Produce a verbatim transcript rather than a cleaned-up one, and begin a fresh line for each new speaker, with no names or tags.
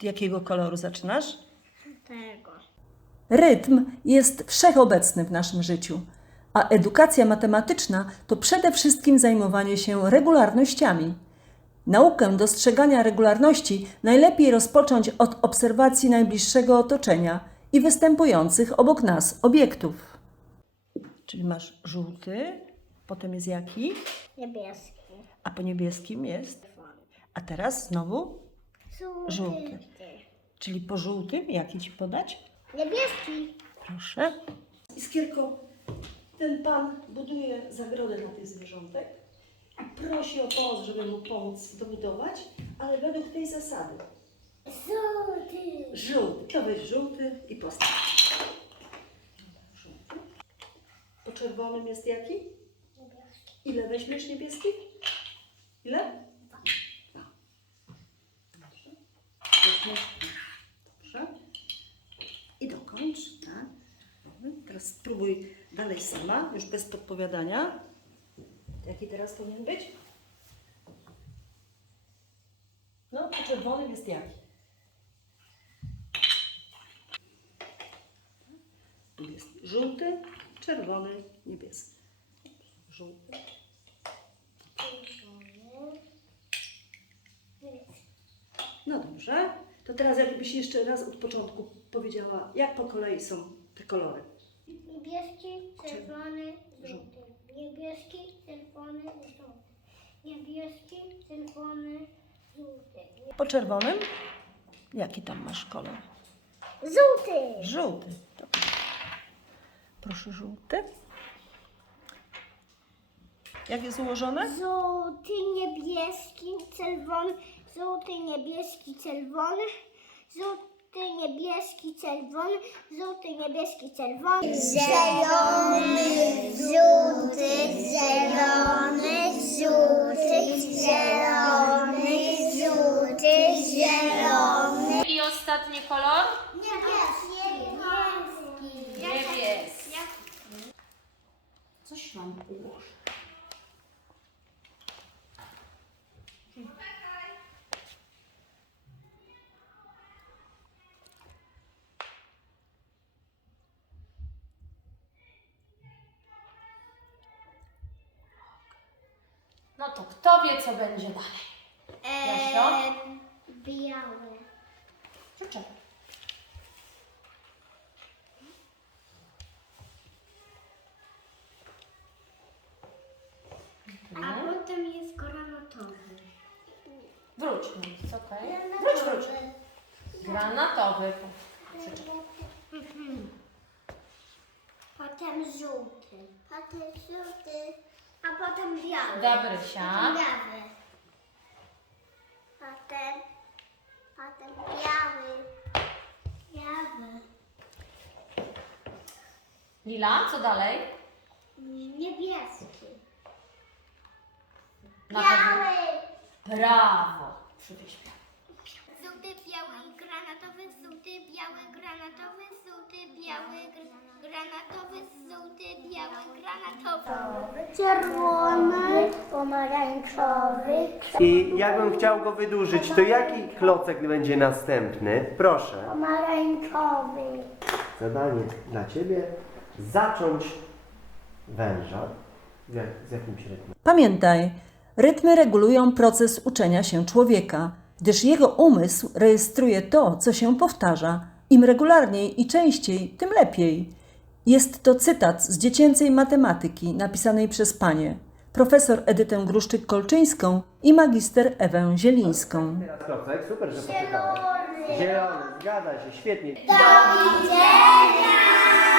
Od jakiego koloru zaczynasz?
Tego.
Rytm jest wszechobecny w naszym życiu, a edukacja matematyczna to przede wszystkim zajmowanie się regularnościami. Naukę dostrzegania regularności najlepiej rozpocząć od obserwacji najbliższego otoczenia i występujących obok nas obiektów. Czyli masz żółty, potem jest jaki?
Niebieski.
A po niebieskim jest? A teraz znowu żółty. Czyli po żółtym jaki ci podać?
Niebieski.
Proszę. Iskierko, ten pan buduje zagrodę dla tych zwierzątek i prosi o pomoc, żeby mu pomóc dobudować, ale według tej zasady.
Żółty.
Żółty. To weź żółty i postaw. Żółty. Po czerwonym jest jaki?
Niebieski.
Ile weźmiesz niebieskich? Ile? Dwa. Dobrze. Weźmiesz. Dobrze. I dokończ, tak? Teraz spróbuj dalej sama, już bez podpowiadania. Jaki teraz powinien być? No, po czerwonym jest jaki? Tu jest żółty, czerwony, niebieski. Żółty. No dobrze. To teraz jakbyś jeszcze raz od początku powiedziała, jak po kolei są te kolory.
Niebieski, czerwony, żółty. Niebieski, czerwony, żółty. Niebieski, czerwony, żółty.
Po czerwonym? Jaki tam masz kolor?
Żółty.
Żółty. Dobrze. Proszę żółty. Jak jest ułożone?
Żółty, niebieski, czerwony, żółty, niebieski, czerwony, żółty, niebieski, czerwony, żółty, niebieski, czerwony. Zielony, żółty, zielony, żółty, zielony, żółty, zielony.
I ostatni kolor?
Niebieski.
Niebieski. Coś mam ułożyć. No to kto wie, co będzie dalej? Jasio?
Eee, biały.
Poczekaj.
A potem jest granatowy.
Wróć, Nic, okej? Wróć, wróć. Granatowy. Przeczytaj.
Potem żółty. Potem żółty. A potem biały.
Gabrysia.
Potem biały. Potem, potem biały. Biały.
Lila, co dalej?
Niebieski.
Na pewno.
Biały.
Brawo. Przywieź.
Żółty, biały, granatowy, żółty, biały, granatowy, żółty, biały, gr- granatowy, żółty, biały, granatowy. Czerwony, pomarańczowy.
I jakbym chciał go wydłużyć, to jaki klocek będzie następny? Proszę.
Pomarańczowy.
Zadanie dla Ciebie. Zacząć węża. Z, jak, z jakimś rytmem?
Pamiętaj, rytmy regulują proces uczenia się człowieka, gdyż jego umysł rejestruje to, co się powtarza. Im regularniej i częściej, tym lepiej. Jest to cytat z dziecięcej matematyki napisanej przez panie, profesor Edytę Gruszczyk-Kolczyńską i magister Ewę Zielińską.
Teraz klocek, super, że posłuchałeś. Zielony, zgadza się, świetnie.
Do widzenia!